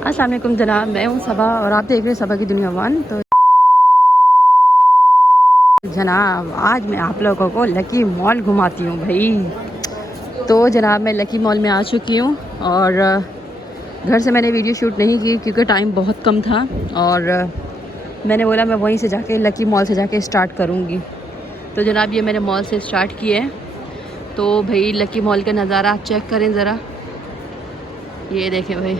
अस्सलाम वालेकुम जनाब, मैं हूँ सबा और आप देख रहे हैं सबा की दुनिया वन। तो जनाब आज मैं आप लोगों को लकी मॉल घुमाती हूँ भाई। तो जनाब मैं लकी मॉल में आ चुकी हूँ और घर से मैंने वीडियो शूट नहीं की क्योंकि टाइम बहुत कम था और मैंने बोला मैं वहीं से जाके लकी मॉल से जाके स्टार्ट करूँगी। तो जनाब ये मैंने मॉल से स्टार्ट किया है। तो भाई लकी मॉल का नज़ारा आप चेक करें ज़रा, ये देखें भाई,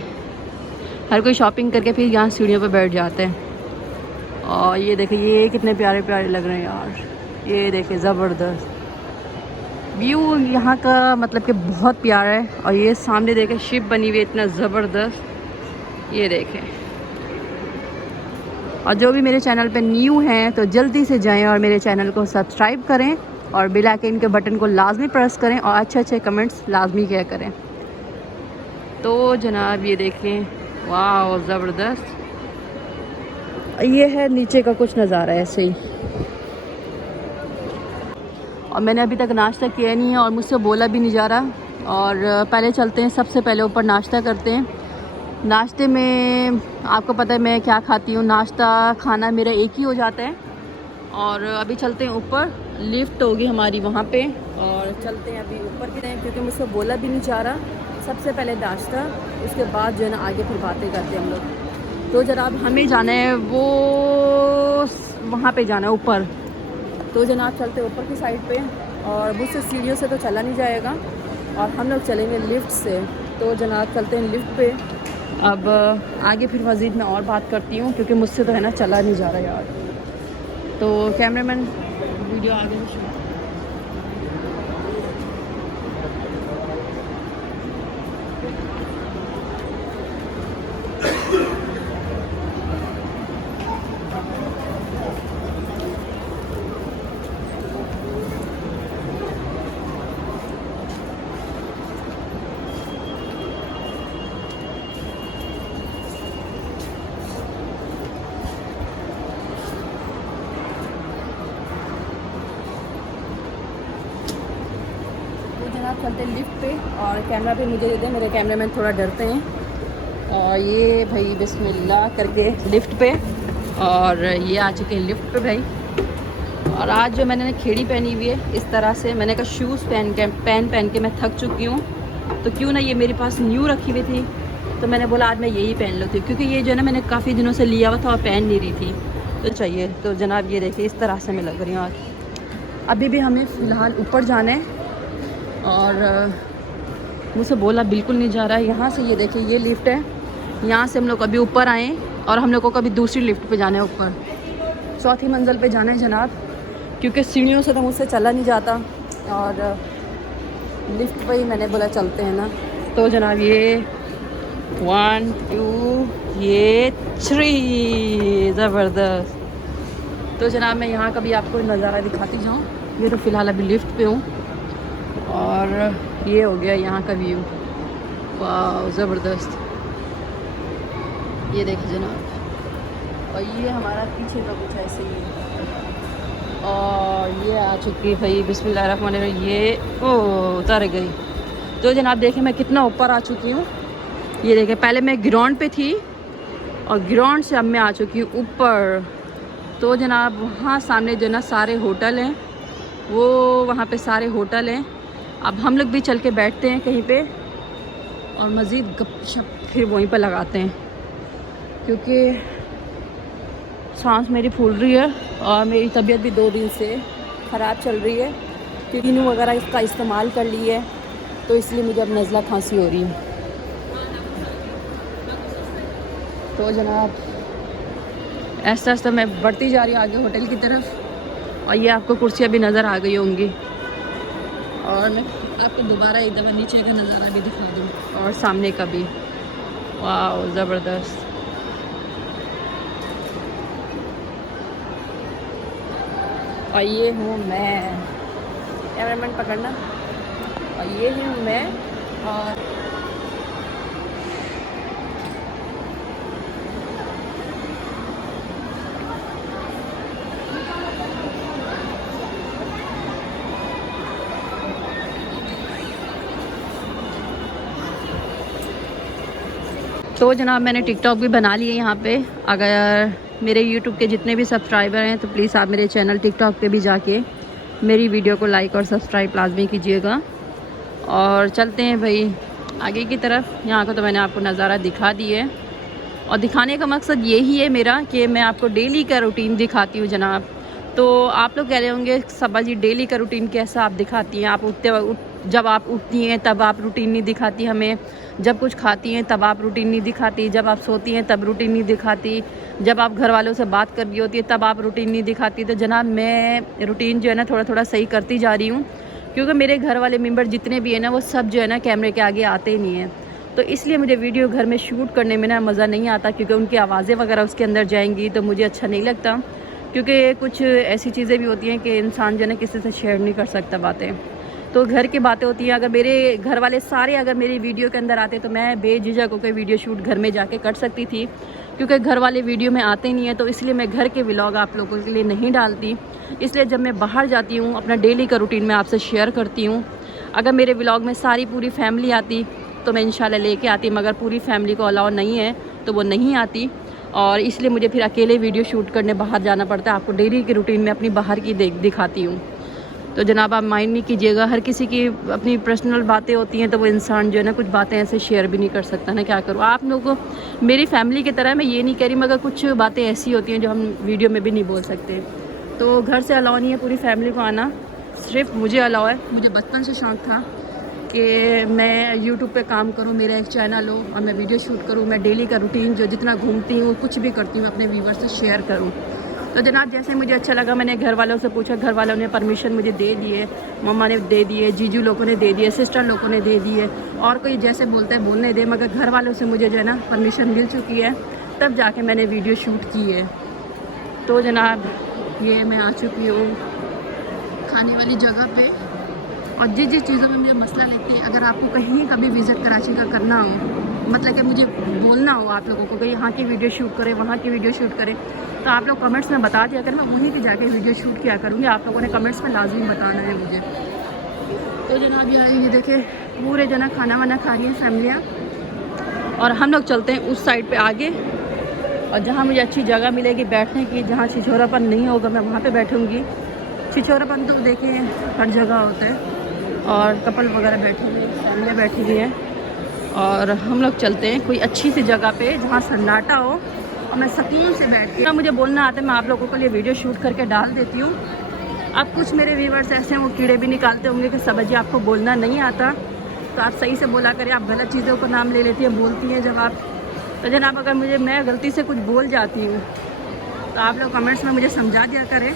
हर कोई शॉपिंग करके फिर यहाँ सीढ़ियों पे बैठ जाते हैं। और ये देखें ये कितने प्यारे प्यारे लग रहे हैं यार, ये देखें ज़बरदस्त व्यू यहाँ का, मतलब कि बहुत प्यारा है। और ये सामने देखें शिप बनी हुई है इतना ज़बरदस्त, ये देखें। और जो भी मेरे चैनल पे न्यू हैं तो जल्दी से जाएं और मेरे चैनल को सब्सक्राइब करें और बेल आइकन के बटन को लाजमी प्रेस करें और अच्छे अच्छे कमेंट्स लाजमी किया करें। तो जनाब ये देखें, वाह ज़बरदस्त। ये है नीचे का कुछ नज़ारा ऐसे ही। और मैंने अभी तक नाश्ता किया नहीं है और मुझसे बोला भी नहीं जा रहा। और पहले चलते हैं, सबसे पहले ऊपर नाश्ता करते हैं। नाश्ते में आपको पता है मैं क्या खाती हूँ, नाश्ता खाना मेरा एक ही हो जाता है। और अभी चलते हैं ऊपर, लिफ्ट होगी हमारी वहाँ पे और चलते हैं अभी ऊपर की तरफ क्योंकि मुझसे बोला भी नहीं जा रहा। सबसे पहले नाश्ता, उसके बाद जो है ना आगे फिर बातें करते हैं हम लोग। तो जनाब हमें जाना है वो वहाँ पे जाना है ऊपर। तो जनाब चलते ऊपर की साइड पे और मुझसे सीढ़ियों से तो चला नहीं जाएगा और हम लोग चलेंगे लिफ्ट से। तो जनाब चलते हैं लिफ्ट पे। अब आगे फिर मज़ीद मैं और बात करती हूँ क्योंकि मुझसे तो है ना चला नहीं जा रहा यार। तो कैमरामैन वीडियो आगे में शुरू। जनाब चलते हैं लिफ्ट पे और कैमरा भी मुझे दे दें, मेरे कैमरामैन थोड़ा डरते हैं। और ये भाई बिस्मिल्लाह करके लिफ्ट पे, और ये आ चुके हैं लिफ्ट पे भाई। और आज जो मैंने खेड़ी पहनी हुई है इस तरह से, मैंने कहा शूज़ पहन के मैं थक चुकी हूँ तो क्यों ना, ये मेरे पास न्यू रखी हुई थी तो मैंने बोला आज मैं यही पहन लेती हूँ क्योंकि ये जो है ना मैंने काफ़ी दिनों से लिया हुआ था और पहन नहीं रही थी तो चाहिए। तो जनाब ये देखिए इस तरह से मैं लग रही हूँ आज। अभी भी हमें फ़िलहाल ऊपर जाना है और मुझसे बोला बिल्कुल नहीं जा रहा है। यहाँ से ये देखिए ये लिफ्ट है, यहाँ से हम लोग अभी ऊपर आए और हम लोग को कभी दूसरी लिफ्ट पे जाना है, ऊपर चौथी मंजिल पे जाना है जनाब क्योंकि सीढ़ियों से तो मुझसे चला नहीं जाता और लिफ्ट पे ही मैंने बोला चलते हैं ना। तो जनाब ये 1 2 ये 3 ज़बरदस्त। तो जनाब मैं यहाँ का भी आपको नज़ारा दिखाती जाऊँ। ये तो फ़िलहाल अभी लिफ्ट पे हूँ और ये हो गया यहाँ का व्यू, वाह ज़बरदस्त। ये देखिए जनाब, और ये हमारा पीछे का कुछ ऐसे ही है। और ये आ चुकी भाई बिस्मिल्लाहिर्रहमानिर्रहीम, ये ओ उतर गई। तो जनाब देखिए मैं कितना ऊपर आ चुकी हूँ। ये देखिए पहले मैं ग्राउंड पे थी और ग्राउंड से अब मैं आ चुकी हूँ ऊपर। तो जनाब वहाँ सामने जो ना सारे होटल हैं, वो वहाँ पे सारे होटल हैं। अब हम लोग भी चल के बैठते हैं कहीं पे और मज़ीद गपशप फिर वहीं पर लगाते हैं क्योंकि सांस मेरी फूल रही है और मेरी तबीयत भी 2 दिन से ख़राब चल रही है क्योंकि इनू वगैरह इसका इस्तेमाल कर ली है तो इसलिए मुझे अब नज़ला खांसी हो रही है। तो जनाब ऐसा ऐसा मैं बढ़ती जा रही हूँ आगे होटल की तरफ और ये आपको कुर्सियाँ भी नज़र आ गई होंगी। और मैं आपको दोबारा एक दफ़ा नीचे का नज़ारा भी दिखा दूँ और सामने का भी, वाह ज़बरदस्त। और ये हूँ मैं, कैमरामैन पकड़ना, और ये हूँ मैं। और तो जनाब मैंने टिकटॉक भी बना लिए यहाँ पे। अगर मेरे यूट्यूब के जितने भी सब्सक्राइबर हैं तो प्लीज़ आप मेरे चैनल टिकटॉक पे भी जाके मेरी वीडियो को लाइक और सब्सक्राइब लाजमी कीजिएगा। और चलते हैं भाई आगे की तरफ। यहाँ का तो मैंने आपको नज़ारा दिखा दिया है और दिखाने का मकसद यही है मेरा कि मैं आपको डेली का रूटीन दिखाती हूँ जनाब। तो आप लोग कह रहे होंगे सबा जी डेली का रूटीन कैसा आप दिखाती हैं, आप जब आप उठती हैं तब आप रूटीन नहीं दिखाती हमें, जब कुछ खाती हैं तब आप रूटीन नहीं दिखाती, जब आप सोती हैं तब रूटीन नहीं दिखाती, जब आप घर वालों से बात कर रही होती है तब आप रूटीन नहीं दिखाती। तो जनाब मैं रूटीन जो है ना थोड़ा थोड़ा सही करती जा रही हूँ, क्योंकि मेरे घर वाले मेंबर जितने भी हैं ना वो सब जो है ना कैमरे के आगे आते ही नहीं हैं। तो इसलिए मुझे वीडियो घर में शूट करने में ना मज़ा नहीं आता, क्योंकि उनकी आवाज़ें वगैरह उसके अंदर जाएंगी तो मुझे अच्छा नहीं लगता। क्योंकि कुछ ऐसी चीज़ें भी होती हैं कि इंसान जो है ना किसी से शेयर नहीं कर सकता बातें, तो घर की बातें होती हैं। अगर मेरे घर वाले सारे अगर मेरी वीडियो के अंदर आते तो मैं बेझिझक होकर वीडियो शूट घर में जाके कर सकती थी, क्योंकि घर वाले वीडियो में आते नहीं हैं। तो इसलिए मैं घर के व्लॉग आप लोगों के लिए नहीं डालती। इसलिए जब मैं बाहर जाती हूँ अपना डेली का रूटीन मैं आपसे शेयर करती हूँ। अगर मेरे व्लॉग में सारी पूरी फैमिली आती तो मैं इंशाल्लाह लेके आती, मगर पूरी फैमिली को अलाउ नहीं है तो वो नहीं आती, और इसलिए मुझे फिर अकेले वीडियो शूट करने बाहर जाना पड़ता है। आपको डेली की रूटीन में अपनी बाहर की दिखाती हूँ। तो जनाब आप माइंड नहीं कीजिएगा, हर किसी की अपनी पर्सनल बातें होती हैं तो वो इंसान जो है ना कुछ बातें ऐसे शेयर भी नहीं कर सकता ना, क्या करूँ। आप लोगों को मेरी फैमिली की तरह मैं ये नहीं कह रही, मगर कुछ बातें ऐसी होती हैं जो हम वीडियो में भी नहीं बोल सकते। तो घर से अलाउ नहीं है पूरी फैमिली को आना, सिर्फ मुझे अलाउ है। मुझे बचपन से शौक़ था कि मैं यूट्यूब पे काम करूं, मेरा एक चैनल हो और मैं वीडियो शूट करूं, मैं डेली का रूटीन जो जितना घूमती हूँ कुछ भी करती हूँ अपने व्यूवर से शेयर करूं। तो जनाब जैसे मुझे अच्छा लगा मैंने घर वालों से पूछा, घर वालों ने परमिशन मुझे दे दिए, मम्मा ने दे दिए, जीजू लोगों ने दे दिए, सिस्टर लोगों ने दे दिए, और कोई जैसे बोलते हैं बोलने दे, मगर घर वालों से मुझे जो है ना परमिशन मिल चुकी है, तब जाके मैंने वीडियो शूट की है। तो जनाब ये मैं आ चुकी हूँ खाने वाली जगह पे, और जिस जिस चीज़ों में मुझे मसला लगती है, अगर आपको कहीं कभी विज़िट कराची का करना हो, मतलब कि मुझे बोलना हो आप लोगों को कि यहाँ की वीडियो शूट करें वहाँ की वीडियो शूट करें, तो आप लोग कमेंट्स में बता दिया करें, मैं वहीं पे जाके वीडियो शूट किया करूँगी। आप लोगों ने कमेंट्स में लाजमी बताना है मुझे। तो जनाब ये देखे पूरे जना खाना वाना खा रही हैं फैमिलियाँ, और हम लोग चलते हैं उस साइड पर आगे, और जहाँ मुझे अच्छी जगह मिलेगी बैठने की, जहाँ छिछोरापन नहीं होगा मैं वहाँ पर बैठूँगी। छिछोरापन तो देखें हर जगह होता है, और कपल वगैरह बैठे हुए, फैमिली बैठी हुई है, और हम लोग चलते हैं कोई अच्छी सी जगह पे जहाँ सन्नाटा हो और मैं सुकून से बैठ के, मुझे बोलना आता है मैं आप लोगों के लिए वीडियो शूट करके डाल देती हूँ। अब कुछ मेरे व्यूवर्स ऐसे हैं वो कीड़े भी निकालते होंगे कि सबा जी आपको बोलना नहीं आता, तो आप सही से बोला करें, आप गलत चीज़ों को नाम ले लेती हैं, बोलती हैं जब आप। तो जनाब अगर मैं गलती से कुछ बोल जाती हूँ तो आप लोग कमेंट्स में मुझे समझा दिया करें।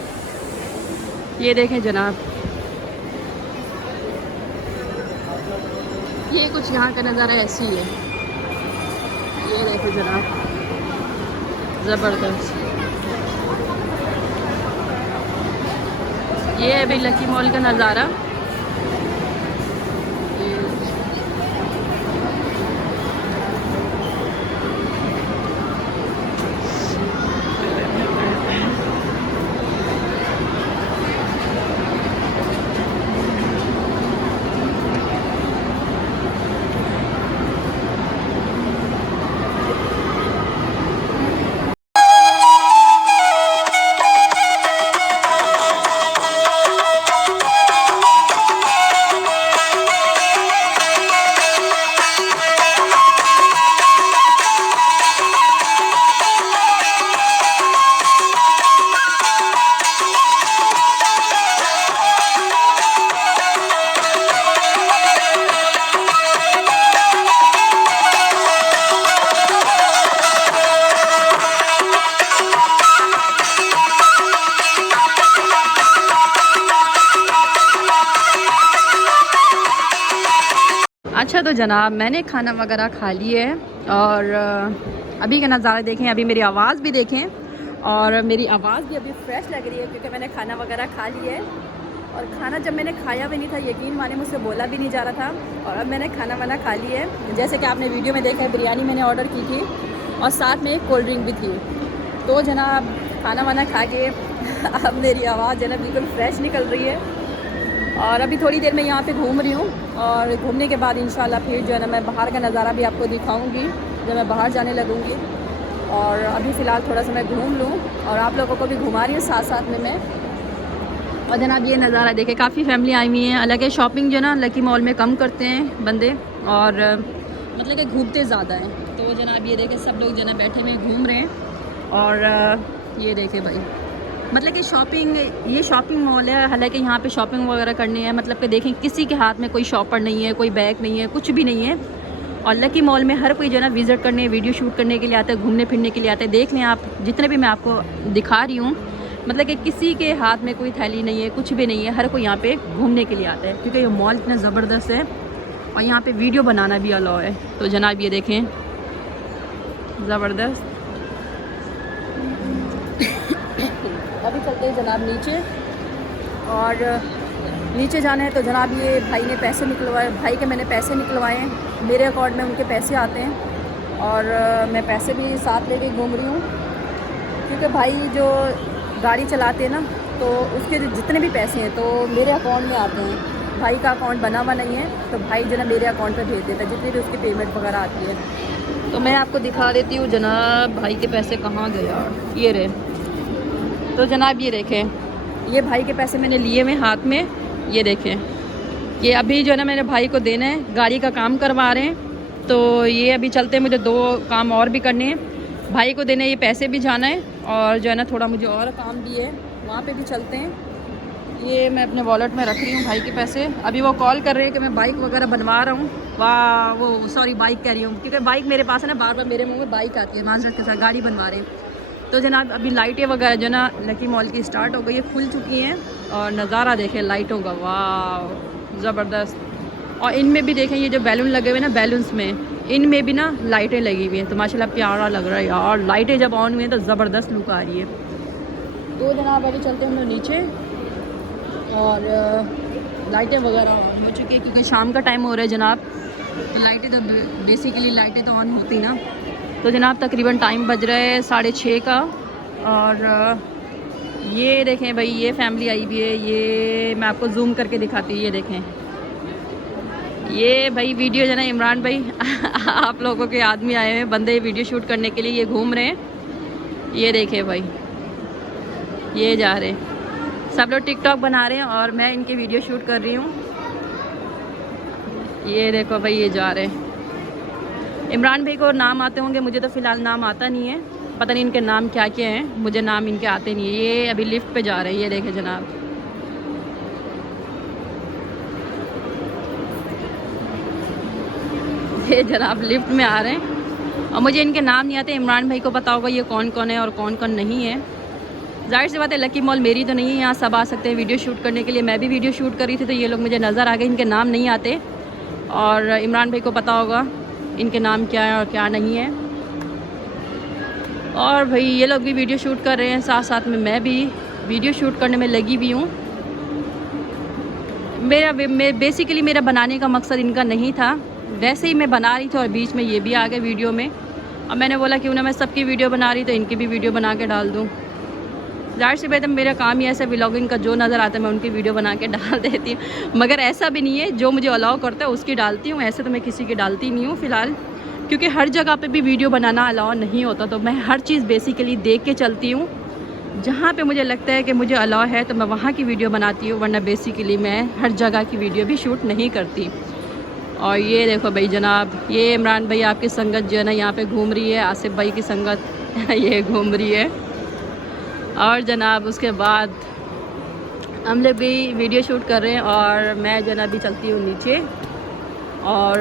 ये देखें जनाब ये कुछ यहाँ का नज़ारा ऐसी है, ये देखो जनाब ज़बरदस्त। ये है भाई लकी मॉल का नज़ारा। अच्छा तो जनाब मैंने खाना वगैरह खा लिया है, और अभी का नज़ारा देखें, अभी मेरी आवाज़ भी देखें, और मेरी आवाज़ भी अभी फ्रेश लग रही है क्योंकि मैंने खाना वगैरह खा लिया है। और खाना जब मैंने खाया भी नहीं था, यकीन माने मुझसे बोला भी नहीं जा रहा था, और अब मैंने खाना वाना खा लिया है। जैसे कि आपने वीडियो में देखा है बिरयानी मैंने ऑर्डर की थी, और साथ में एक कोल्ड ड्रिंक भी थी। तो जनाब खाना वाना खा के अब मेरी आवाज़ जो है ना बिल्कुल फ्रेश निकल रही है, और अभी थोड़ी देर में यहाँ पे घूम रही हूँ, और घूमने के बाद इंशाल्लाह फिर जो है ना मैं बाहर का नज़ारा भी आपको दिखाऊंगी। जब मैं बाहर जाने लगूँगी। और अभी फ़िलहाल थोड़ा सा मैं घूम लूँ और आप लोगों को भी घुमा रही हूँ साथ साथ में मैं। और जनाब ये नज़ारा देखें, काफ़ी फैमिली आई हुई हैं। हालांकि शॉपिंग जो ना लकी मॉल में कम करते हैं बंदे, और मतलब कि घूमते ज़्यादा हैं। तो जनाब ये देखें सब लोग जना बैठे हुए घूम रहे हैं। और ये देखें भाई, मतलब कि शॉपिंग, ये शॉपिंग मॉल है। हालांकि यहाँ पे शॉपिंग वगैरह करनी है, मतलब कि देखें किसी के हाथ में कोई शॉपर नहीं है, कोई बैग नहीं है, कुछ भी नहीं है। और लकी मॉल में हर कोई जो है ना विज़िट करने, वीडियो शूट करने के लिए आता है, घूमने फिरने के लिए आता है। देख लें आप, जितने भी मैं आपको दिखा रही हूँ, मतलब कि किसी के हाथ में कोई थैली नहीं है, कुछ भी नहीं है। हर कोई यहाँ पे घूमने के लिए आता है, क्योंकि ये मॉल इतना ज़बरदस्त है और यहाँ पे वीडियो बनाना भी अलाउ है। तो जनाब ये देखें, ज़बरदस्त। अभी चलते हैं जनाब नीचे, और नीचे जाना है। तो जनाब ये भाई ने पैसे निकलवाए, भाई के मैंने पैसे निकलवाए हैं। मेरे अकाउंट में उनके पैसे आते हैं और मैं पैसे भी साथ लेके घूम रही हूँ, क्योंकि भाई जो गाड़ी चलाते हैं ना, तो उसके जितने भी पैसे हैं तो मेरे अकाउंट में आते हैं। भाई का अकाउंट बना हुआ नहीं है, तो भाई जो ना मेरे अकाउंट पे भेज देता है जितनी भी उसकी पेमेंट वगैरह आती है। तो मैं आपको दिखा देती हूँ जनाब भाई के पैसे कहाँ गए यार, ये रहे। तो जनाब ये देखें, ये भाई के पैसे मैंने लिए हुए हाथ में, ये देखें। ये अभी जो है ना मेरे भाई को देना है, गाड़ी का काम करवा रहे हैं। तो ये अभी चलते हैं, मुझे 2 काम और भी करने हैं। भाई को देने, ये पैसे भी जाना है, और जो है ना थोड़ा मुझे और काम भी है, वहाँ पे भी चलते हैं। ये मैं अपने वॉलेट में रख रही हूँ भाई के पैसे। अभी वो कॉल कर रहे हैं कि मैं बाइक वगैरह बनवा रहा हूँ। वाह, वो सॉरी बाइक कह रही हूँ, क्योंकि बाइक मेरे पास है ना, बार बार मेरे मुँह में बाइक आती है। माजरत के साथ गाड़ी बनवा रहे हैं। तो जनाब अभी लाइटें वगैरह जो ना लकी मॉल की स्टार्ट हो गई है, खुल चुकी हैं। और नज़ारा देखें लाइटों का, वाह ज़बरदस्त। और इनमें भी देखें, ये जो बैलून लगे हुए ना, बैलून्स में, इनमें भी ना लाइटें लगी हुई हैं। तो माशाल्लाह प्यारा लग रहा है यार। लाइटें जब ऑन हुई हैं तो ज़बरदस्त लुक आ रही है। तो जनाब अभी चलते हैं हम लोग नीचे, और लाइटें वगैरह ऑन हो चुकी है, क्योंकि शाम का टाइम हो रहा है जनाब। तो लाइटें तो बेसिकली लाइटें तो ऑन होती ना। तो जनाब तकरीबन टाइम बज रहा है 6:30 का। और ये देखें भाई, ये फैमिली आई हुई है। ये मैं आपको जूम करके दिखाती हूँ, ये देखें। ये भाई वीडियो जो ना इमरान भाई आप लोगों के आदमी आए हुए हैं, बंदे वीडियो शूट करने के लिए, ये घूम रहे हैं। ये देखें भाई, ये जा रहे हैं, सब लोग टिकटॉक बना रहे हैं और मैं इनके वीडियो शूट कर रही हूँ। ये देखो भाई, ये जा रहे हैं। इमरान भाई को नाम आते होंगे, मुझे तो फ़िलहाल नाम आता नहीं है, पता नहीं इनके नाम क्या क्या हैं, मुझे नाम इनके आते नहीं है। ये अभी लिफ्ट पे जा रहे हैं, ये देखें जनाब। ये जनाब लिफ्ट में आ रहे हैं, और मुझे इनके नाम नहीं आते। इमरान भाई को पता होगा ये कौन कौन है और कौन कौन नहीं है। जाहिर सी बात है, लकी मॉल मेरी तो नहीं है, यहाँ सब आ सकते हैं वीडियो शूट करने के लिए। मैं भी वीडियो शूट कर रही थी, तो ये लोग मुझे नज़र आ गए, इनके नाम नहीं आते। और इमरान भाई को पता होगा इनके नाम क्या है और क्या नहीं है। और भाई ये लोग भी वीडियो शूट कर रहे हैं, साथ साथ में मैं भी वीडियो शूट करने में लगी भी हूँ। बेसिकली मेरा बनाने का मकसद इनका नहीं था, वैसे ही मैं बना रही थी और बीच में ये भी आ गए वीडियो में। अब मैंने बोला क्यों ना मैं सबकी वीडियो बना रही तो इनकी भी वीडियो बना के डाल दूँ। जाहिर सी बात है, मेरा काम ही ऐसा व्लॉगिंग का, जो नज़र आता है मैं उनकी वीडियो बना के डाल देती हूँ। मगर ऐसा भी नहीं है, जो मुझे अलाउ करता है उसकी डालती हूँ, ऐसे तो मैं किसी की डालती नहीं हूँ फ़िलहाल, क्योंकि हर जगह पे भी वीडियो बनाना अलाउ नहीं होता। तो मैं हर चीज़ बेसिकली देख के चलती हूँ, जहाँ पे मुझे लगता है कि मुझे अलाउ है तो मैं वहाँ की वीडियो बनाती हूँ, वरना बेसिकली मैं हर जगह की वीडियो भी शूट नहीं करती। और ये देखो भाई जनाब, ये इमरान भाई आपकी संगत जो है ना यहाँ पे घूम रही है, आसिफ भाई की संगत ये घूम रही है। और जनाब उसके बाद हम लोग भी वीडियो शूट कर रहे हैं, और मैं जो है ना अभी चलती हूँ नीचे। और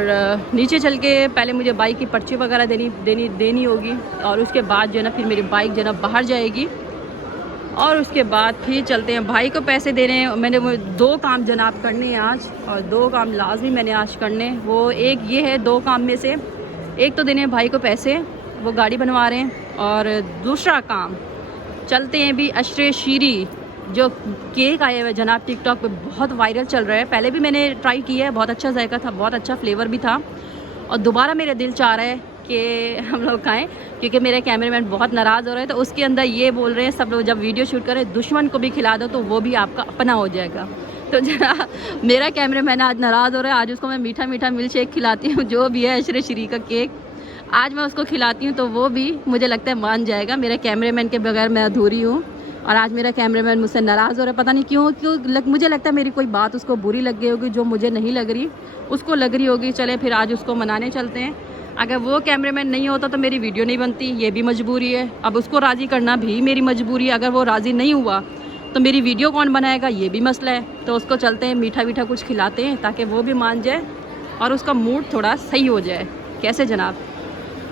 नीचे चल के पहले मुझे बाइक की पर्ची वगैरह देनी होगी, और उसके बाद जो है ना फिर मेरी बाइक जो है ना बाहर जाएगी, और उसके बाद फिर चलते हैं। भाई को पैसे देने हैं, मैंने वो 2 काम जनाब करने हैं आज, और 2 काम लाजमी मैंने आज करने। वो एक ये है, 2 काम में से एक तो देने हैं भाई को पैसे, वो गाड़ी बनवा रहे हैं, और दूसरा काम चलते हैं भी अशरे शीरी जो केक आए हुए जनाब टिकटॉक पे बहुत वायरल चल रहा है। पहले भी मैंने ट्राई किया है, बहुत अच्छा जायका था, बहुत अच्छा फ्लेवर भी था, और दोबारा मेरा दिल चाह रहा है कि हम लोग खाएं, क्योंकि मेरे कैमरामैन बहुत नाराज़ हो रहे हैं। तो उसके अंदर ये बोल रहे हैं सब लोग, जब वीडियो शूट करें दुश्मन को भी खिला दो तो वो भी आपका अपना हो जाएगा। तो जरा मेरा कैमरामैन आज नाराज़ हो रहा है, आज उसको मैं मीठा मीठा मिल्क शेक खिलाती हूँ, जो भी है अशरे शीरी का केक। आज मैं उसको खिलाती हूँ तो वो भी मुझे लगता है मान जाएगा। मेरे कैमरेमैन के बगैर मैं अधूरी हूँ और आज मेरा कैमरामैन मुझसे नाराज़ हो रहा है, पता नहीं क्यों मुझे लगता है मेरी कोई बात उसको बुरी लग गई होगी जो मुझे नहीं लग रही, उसको लग रही होगी। चले फिर आज उसको मनाने चलते हैं। अगर वो कैमरामैन नहीं होता तो मेरी वीडियो नहीं बनती, ये भी मजबूरी है। अब उसको राज़ी करना भी मेरी मजबूरी है। अगर वो राज़ी नहीं हुआ तो मेरी वीडियो कौन बनाएगा, ये भी मसला है। तो उसको चलते हैं मीठा वीठा कुछ खिलाते हैं ताकि वो भी मान जाए और उसका मूड थोड़ा सही हो जाए। कैसे जनाब?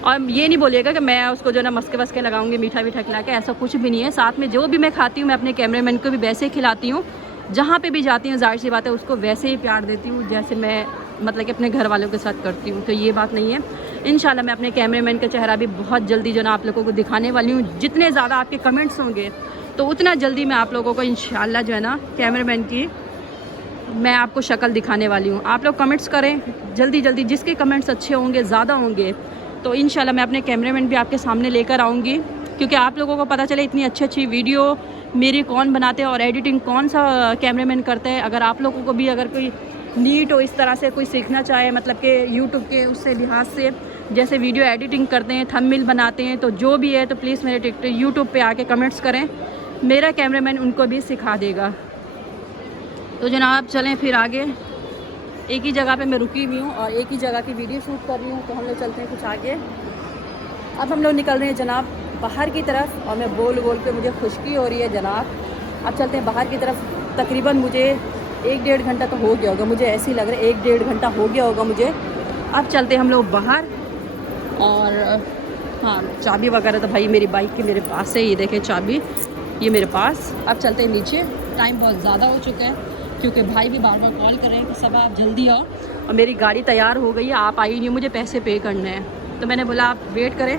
और ये नहीं बोलिएगा कि मैं उसको जो ना मस्के वस्के लगाऊंगी मीठा वीठा खिला के, ऐसा कुछ भी नहीं है। साथ में जो भी मैं खाती हूँ मैं अपने कैमरामैन को भी वैसे ही खिलाती हूँ। जहाँ पे भी जाती हूँ जाहिर सी बात है उसको वैसे ही प्यार देती हूँ जैसे मैं मतलब कि अपने घर वालों के साथ करती हूँ। तो ये बात नहीं है। इंशाल्लाह मैं अपने कैमरामैन का चेहरा भी बहुत जल्दी जो ना आप लोगों को दिखाने वाली हूँ। जितने ज़्यादा आपके कमेंट्स होंगे तो उतना जल्दी मैं आप लोगों को इंशाल्लाह जो है ना कैमरामैन की मैं आपको शक्ल दिखाने वाली हूँ। आप लोग कमेंट्स करें जल्दी जल्दी, जिसके कमेंट्स अच्छे होंगे ज़्यादा होंगे तो इंशाल्लाह मैं अपने कैमरामैन भी आपके सामने लेकर आऊँगी। क्योंकि आप लोगों को पता चले इतनी अच्छी अच्छी वीडियो मेरी कौन बनाते हैं और एडिटिंग कौन सा कैमरामैन करते हैं। अगर आप लोगों को भी अगर कोई नीट हो इस तरह से कोई सीखना चाहे, मतलब कि यूट्यूब के उससे लिहाज से जैसे वीडियो एडिटिंग करते हैं, थंबनेल बनाते हैं, तो जो भी है तो प्लीज़ मेरे टिकटॉक यूट्यूब पे आके कमेंट्स करें, मेरा कैमरामैन उनको भी सिखा देगा। तो जनाब चलें फिर आगे। एक ही जगह पे मैं रुकी हुई हूँ और एक ही जगह की वीडियो शूट कर रही हूँ, तो हम लोग चलते हैं कुछ आगे। अब हम लोग निकल रहे हैं जनाब बाहर की तरफ और मैं बोल बोल के मुझे खुशकी हो रही है जनाब। अब चलते हैं बाहर की तरफ। तकरीबन मुझे 1-1.5 घंटा तो हो गया होगा, मुझे ऐसे ही लग रहा है 1-1.5 घंटा हो गया होगा मुझे। अब चलते हैं हम लोग बाहर। और हाँ, चाबी वगैरह तो भाई मेरी बाइक की मेरे पास है, ये देखें चाबी ये मेरे पास। अब चलते हैं नीचे। टाइम बहुत ज़्यादा हो चुका है क्योंकि भाई भी बार बार कॉल कर रहे हैं कि सब आप जल्दी आओ और मेरी गाड़ी तैयार हो गई है, आप आई नहीं, मुझे पैसे पे करने हैं। तो मैंने बोला आप वेट करें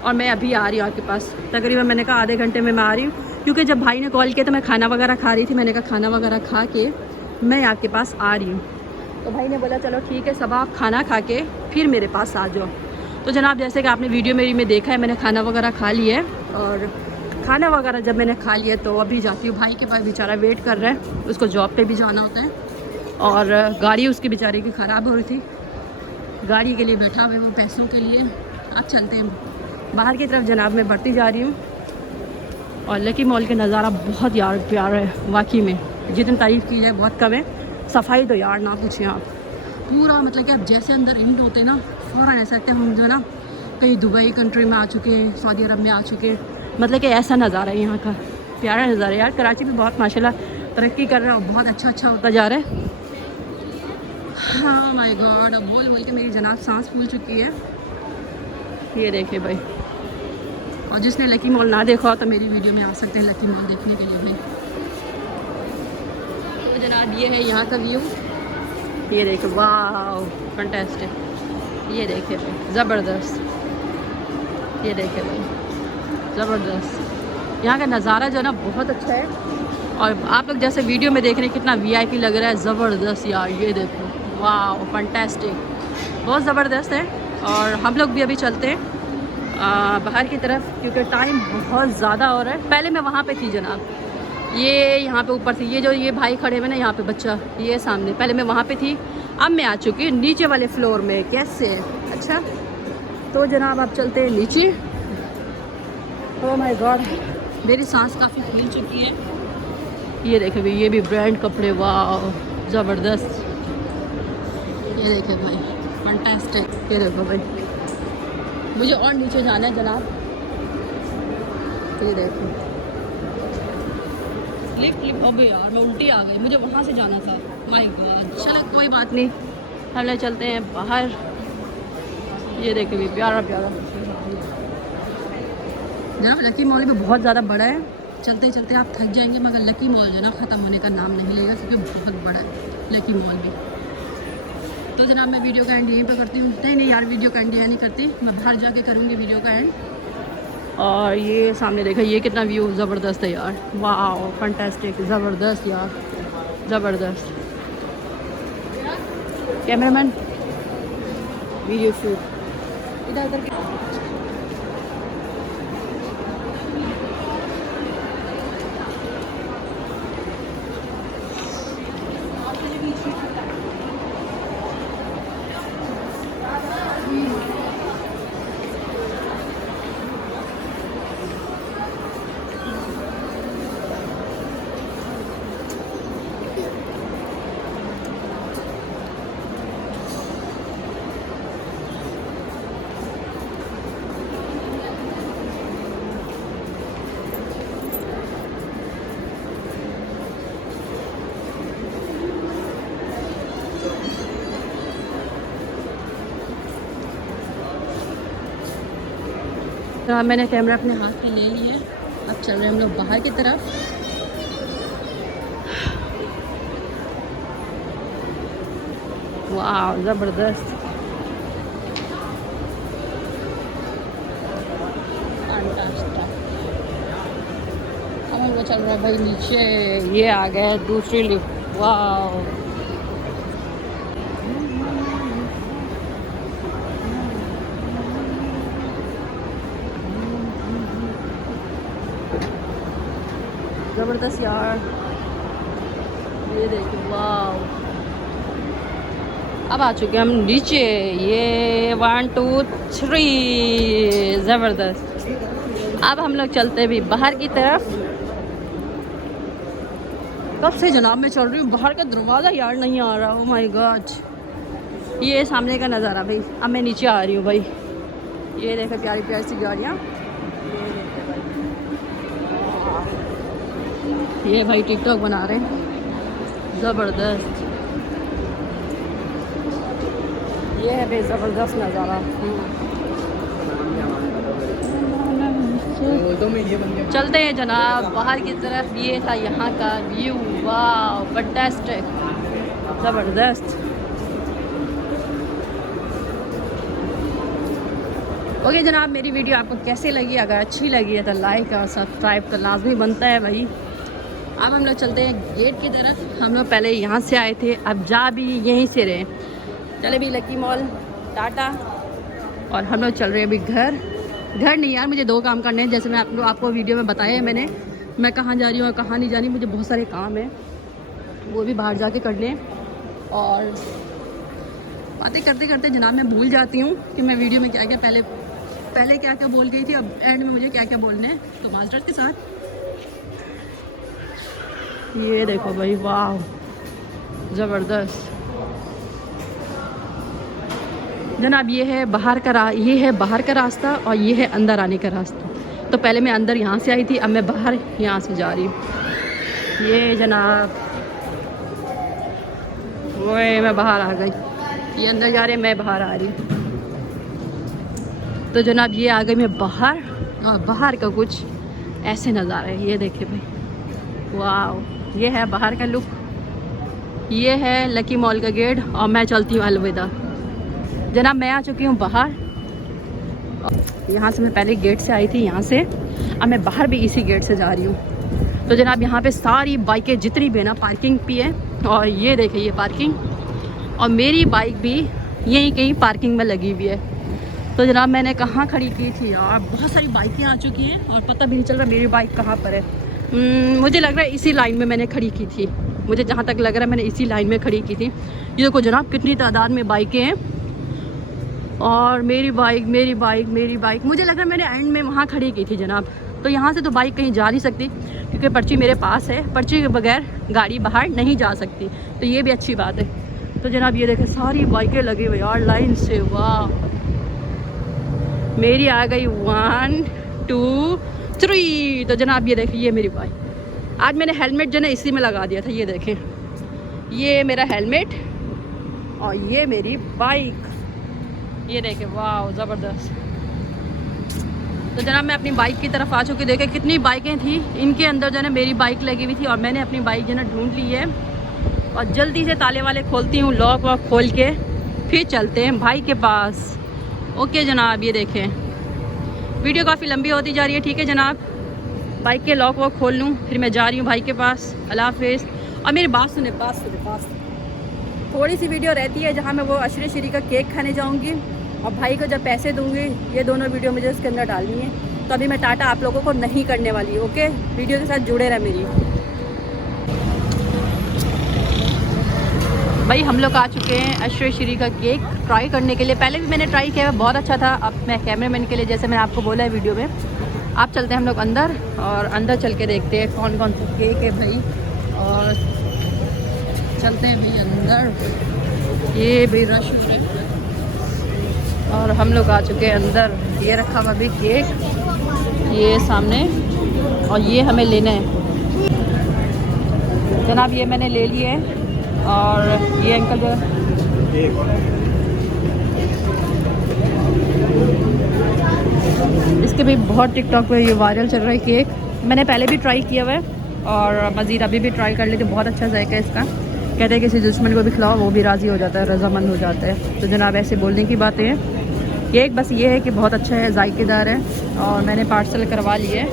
और मैं अभी आ रही हूँ आपके पास। तकरीबन मैंने कहा आधे घंटे में मैं आ रही हूँ, क्योंकि जब भाई ने कॉल किया तो मैं खाना वगैरह खा रही थी। मैंने कहा खाना वगैरह खा के मैं आपके पास आ रही हूँ। तो भाई ने बोला चलो ठीक है, सब आप खाना खा के फिर मेरे पास आ जाओ। तो जनाब जैसे कि आपने वीडियो मेरी में देखा है, मैंने खाना वगैरह खा लिया है और खाना वगैरह जब मैंने खा लिया तो अभी जाती हूँ। भाई के पास बेचारा वेट कर रहा है, उसको जॉब पे भी जाना होता है और गाड़ी उसकी बेचारे की ख़राब हो रही थी, गाड़ी के लिए बैठा हुआ है वो पैसों के लिए। अब चलते हैं बाहर की तरफ जनाब। मैं बढ़ती जा रही हूँ और लकी मॉल के नज़ारा बहुत यार प्यारा है वाकई में, जितनी तारीफ़ की जाए बहुत कम है। सफाई तो यार ना पूछें आप, पूरा मतलब कि आप जैसे अंदर इंड होते ना फ़ौरन ऐसा लगता है हम जो है ना कहीं दुबई कंट्री में आ चुके हैं, सऊदी अरब में आ चुके हैं। मतलब कि ऐसा नज़ारा है यहाँ का, प्यारा नज़ारा है यार। कराची भी बहुत माशाल्लाह तरक्की कर रहा है और बहुत अच्छा होता जा रहा है। हाँ माय गॉड, अब बोल बोल के मेरी जनाब सांस फूल चुकी है। ये देखे भाई, और जिसने लकी मॉल ना देखा हो तो मेरी वीडियो में आ सकते हैं लकी मॉल देखने के लिए भाई। तो जनाब ये है यहाँ का व्यू, ये देखे, वाह फैंटास्टिक। ये देखे भाई ज़बरदस्त, ये देखे भाई ज़बरदस्त। यहाँ का नज़ारा जो है ना बहुत अच्छा है और आप लोग जैसे वीडियो में देख रहे हैं कितना वीआईपी लग रहा है, ज़बरदस्त यार। ये देखो वाह फैंटास्टिक, बहुत ज़बरदस्त है। और हम लोग भी अभी चलते हैं बाहर की तरफ क्योंकि टाइम बहुत ज़्यादा हो रहा है। पहले मैं वहाँ पे थी जनाब, ये यहाँ पे ऊपर थी, ये जो ये भाई खड़े हुए ना यहाँ पे बच्चा, ये सामने, पहले मैं वहाँ पे थी, अब मैं आ चुकी हूँ नीचे वाले फ्लोर में। कैसे? अच्छा तो जनाब आप चलते हैं नीचे। ओह माय गॉड, मेरी सांस काफ़ी फूल चुकी है। ये देखे भाई, ये भी ब्रांड कपड़े, वाह ज़बरदस्त। ये देखे भाई फैंटास्टिक। ये देखो भाई, मुझे और नीचे जाना है जनाब। ये देखो लिफ्ट, अबे यार मैं उल्टी आ गई, मुझे वहाँ से जाना था। माय गॉड, चलो कोई बात नहीं, हम लोग चलते हैं बाहर। ये देखे भी प्यारा प्यारा जनाब। लकी मॉल भी बहुत ज़्यादा बड़ा है, चलते चलते आप थक जाएंगे, मगर लकी मॉल जो है ना ख़त्म होने का नाम नहीं लेगा क्योंकि बहुत बड़ा है लकी मॉल भी। तो जनाब मैं वीडियो का एंड यहीं पर करती हूँ। नहीं यार, वीडियो का एंड यहाँ नहीं करती, मैं बाहर जाके करूँगी वीडियो का एंड। और ये सामने देखा, ये कितना व्यू ज़बरदस्त है यार, वाह फैंटास्टिक, ज़बरदस्त यार ज़बरदस्त। कैमरामैन वीडियो शूट इधर उधर तो मैंने कैमरा अपने हाथ में ले लिया है। अब चल रहे हैं हम लोग बाहर की तरफ। वाह ज़बरदस्त, अब हम लोग चल रहे हैं भाई नीचे। ये आ गए दूसरी लिफ्ट। वाह ज़बरदस्त यार, ये देखो। वाह अब आ चुके हैं हम नीचे। ये 1 2 3 ज़बरदस्त। अब हम लोग चलते भी बाहर की तरफ। कब से जनाब मैं चल रही हूँ, बाहर का दरवाज़ा यार नहीं आ रहा। ओ माय गॉड, ये सामने का नज़ारा भाई। अब मैं नीचे आ रही हूँ भाई। ये देखे प्यारी प्यारी सी गाड़ियाँ। ये भाई टिकटॉक बना रहे हैं, ज़बरदस्त। ये है भाई ज़बरदस्त नज़ारा। चलते हैं जनाब बाहर की तरफ। ये था यहाँ का व्यू। वाह फैंटास्टिक, ज़बरदस्त। ओके जनाब, मेरी वीडियो आपको कैसे लगी? अगर अच्छी लगी है तो लाइक और सब्सक्राइब तो लाजमी बनता है भाई। अब हम लोग चलते हैं गेट की तरफ। हम लोग पहले यहाँ से आए थे, अब जा भी यहीं से रहे। चले भी लकी मॉल, टाटा, और हम लोग चल रहे हैं अभी घर नहीं यार, मुझे 2 काम करने हैं। जैसे मैं आपको वीडियो में बताया है मैंने, मैं कहाँ जा रही हूँ और कहाँ नहीं जा रही। मुझे बहुत सारे काम हैं, वो भी बाहर जाके करने। और बातें करते करते जनाब मैं भूल जाती हूँ कि मैं वीडियो में क्या क्या पहले क्या क्या बोल गई थी, अब एंड में मुझे क्या क्या बोलने हैं। तो मास्टर के साथ ये देखो भाई, वाह ज़बरदस्त जनाब। ये है बाहर का रास्ता और ये है अंदर आने का रास्ता। तो पहले मैं अंदर यहाँ से आई थी, अब मैं बाहर यहाँ से जा रही हूँ। ये जनाब वो मैं बाहर आ गई, ये अंदर जा रहे, मैं बाहर आ रही। तो जनाब ये आ गई मैं बाहर, और बाहर का कुछ ऐसे नज़ारा है। ये देखे भाई, वाह ये है बाहर का लुक। ये है लकी मॉल का गेट और मैं चलती हूँ अलविदा। जनाब मैं आ चुकी हूँ बाहर। यहाँ से मैं पहले गेट से आई थी, यहाँ से। अब मैं बाहर भी इसी गेट से जा रही हूँ। तो जनाब यहाँ पे सारी बाइकें जितनी भी ना पार्किंग भी है। और ये देखिए ये पार्किंग, और मेरी बाइक भी यहीं कहीं पार्किंग में लगी हुई है। तो जनाब मैंने कहाँ खड़ी की थी यार, बहुत सारी बाइकें आ चुकी हैं और पता भी नहीं चल रहा मेरी बाइक कहाँ पर है। मुझे लग रहा है इसी लाइन में मैंने खड़ी की थी। मुझे जहाँ तक लग रहा है मैंने इसी लाइन में खड़ी की थी। ये देखो जनाब कितनी तादाद में बाइकें हैं, और मेरी बाइक मुझे लग रहा है मैंने एंड में वहाँ खड़ी की थी जनाब। तो यहाँ से तो बाइक कहीं जा नहीं सकती क्योंकि पर्ची मेरे पास है, पर्ची के बगैर गाड़ी बाहर नहीं जा सकती। तो ये भी अच्छी बात है। तो जनाब ये देखें सारी बाइकें लगी हुई यार लाइन से। वाह मेरी आ गई 1 2 3। तो जनाब ये देखिए ये मेरी बाइक। आज मैंने हेलमेट जो है इसी में लगा दिया था। ये देखें ये मेरा हेलमेट और ये मेरी बाइक। ये देखें वाह ज़बरदस्त। तो जनाब मैं अपनी बाइक की तरफ आ चुकी। देखें कितनी बाइकें थी, इनके अंदर जो है मेरी बाइक लगी हुई थी और मैंने अपनी बाइक जो है ढूंढ ली है। और जल्दी से ताले वाले खोलती हूँ, लॉक वॉक खोल के फिर चलते हैं भाई के पास। ओके जनाब ये देखें वीडियो काफ़ी लंबी होती जा रही है। ठीक है जनाब, बाइक के लॉक वॉक खोल लूँ फिर मैं जा रही हूँ भाई के पास। अल्लाह हाफिज़। और मेरी बात सुने, थोड़ी सी वीडियो रहती है जहाँ मैं वो अशरे शरी का केक खाने जाऊँगी और भाई को जब पैसे दूँगी, ये दोनों वीडियो मुझे उसके अंदर डालनी है। तो अभी मैं टाटा आप लोगों को नहीं करने वाली। ओके वीडियो के साथ जुड़े रहे मेरी। भाई हम लोग आ चुके हैं अशरे शरी का केक ट्राई करने के लिए। पहले भी मैंने ट्राई किया है, बहुत अच्छा था। अब मैं कैमरामैन के लिए जैसे मैंने आपको बोला है वीडियो में, आप चलते हैं हम लोग अंदर और अंदर चल के देखते हैं कौन कौन सा केक है भाई। और चलते हैं भाई अंदर। ये भाई रश है और हम लोग आ चुके हैं अंदर। ये रखा हुआ भी केक ये सामने और ये हमें लेना है जनाब। ये मैंने ले लिए और ये अंकल जो इसके भी बहुत टिकटॉक पे ये वायरल चल रहा है केक। मैंने पहले भी ट्राई किया हुआ है और मज़ीद अभी भी ट्राई कर लेते, बहुत अच्छा जायका है इसका। कहते हैं किसी दुश्मन को भी खिलाओ वो भी राज़ी हो जाता है, रज़ामंद हो जाता है। तो जनाब ऐसे बोलने की बातें हैं। केक बस ये है कि बहुत अच्छा है, जायकेदार है और मैंने पार्सल करवा लिए।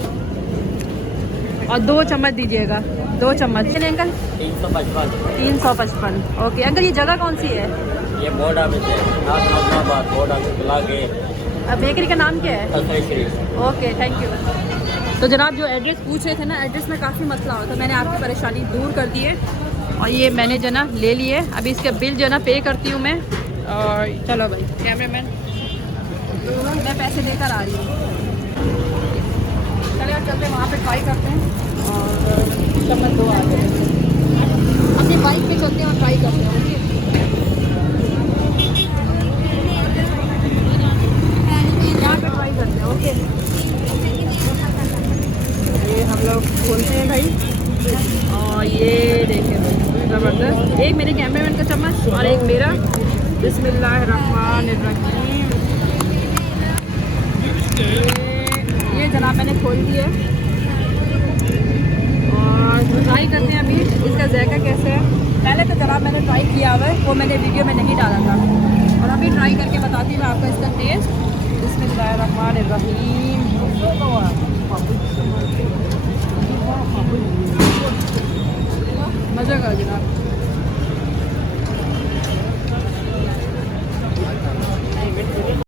और 2 चम्मच दीजिएगा, 2 चम्मच। कितने अंकल? 355। 355। ओके अंकल, ये जगह कौन सी है? ये बोर्ड ऑफिस है, बोर्ड ऑफिस बुला के। बेकरी का नाम क्या है? तस्वीर। Okay thank you. तो जनाब जो एड्रेस पूछ रहे थे ना, एड्रेस में काफ़ी मसला हो रहा था, मैंने आपकी परेशानी दूर कर दी है और ये मैंने जो ना ले लिए। अभी इसका बिल जो ना पे करती हूँ मैं। और चलो भाई कैमरामैन, मैं पैसे देकर आ रही हूँ। चले अब चलते हैं वहाँ पे ट्राई करते हैं और चम्मच 2 आ गए। अपनी बाइक पे चलते हैं और ट्राई करते हैं। ओके यहाँ पे ट्राई करते हैं। ओके ये हम लोग खोलते हैं भाई और ये देखें भाई ज़बरदस्त। एक मेरे कैमरामैन का चम्मच और एक मेरा। बिस्मिल्लाहिर्रहमानिर्रहीम। ये जनाब मैंने खोल दिया और ट्राई करते हैं अभी इसका जायका कैसे है। पहले तो जनाब मैंने ट्राई किया हुआ है, वो मैंने वीडियो में नहीं डाला था और अभी ट्राई करके बताती हूँ मैं आपको इसका टेस्ट। बिस्मिल्लाहिर्रहमानिर्रहीम।